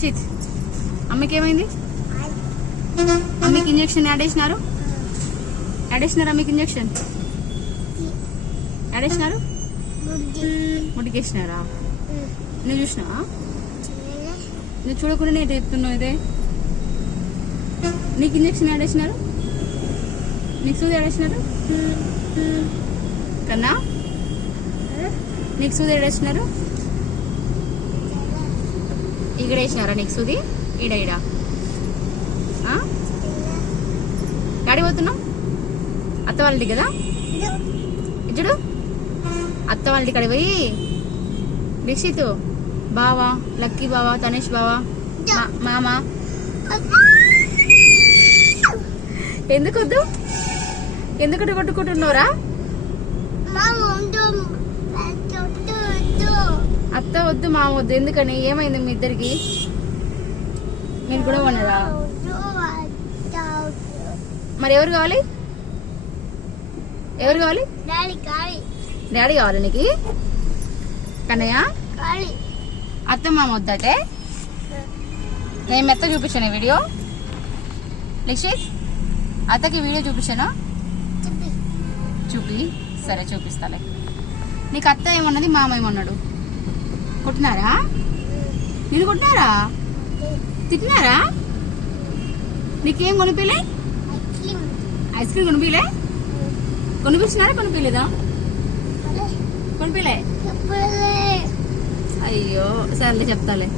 దీక్షిత్ అమ్మకి ఏమైంది? అమ్మకి ఇంజక్షన్ యాడ్ చేసినారు అమ్మకి ఇంజక్షన్ యాడ్ చేసినారు. ముడికేసినారా? నువ్వు చూసినావా? నువ్వు చూడకుండా నేను చెప్తున్నావు ఇదే. నీకు ఇంజక్షన్ యాడ్ చేసినారు, నీకు సూది యాడ్ చేసినారు కన్నా, నీకు సూది యాడ్ చేసినారు. ఇక్కడ వేసినారా నీకు సూది? ఈడ గాడి పోతున్నావు అత్త వాళ్ళది కదా చూడు. అత్త వాళ్ళది కాడి పోయి దీక్షిత్ బావా, లక్కీ బావా, తనేష్ బావా, మామ. ఎందుకొద్దు? ఎందుకంటే కొట్టుకుంటున్నారా? అత్త వద్దు మామ వద్దు. ఎందుకని? ఏమైంది మీ ఇద్దరికి? మీరు కూడా ఉన్నారా? మరి ఎవరు కావాలి? ఎవరు కావాలి? డాడీ కావాలి నీకు కన్నయ్య. అత్త మామ వద్దటే. నేను మెత్త చూపించాను వీడియో. లిక్షిత్ అత్తకి వీడియో చూపించాను. చూపి. సరే చూపిస్తాలే. నీకు అత్త ఏమన్నది, మామ ఏమన్నాడు? కొట్టినారా? నేను కొట్టినారా? తిట్టినారా? నీకేం కొనిపిలే? Ice cream కొనిపిలే? కొనిపించినారా? కొనిపించలేదా? కొనిపిలే. అయ్యో సర్లే చెప్తాలే.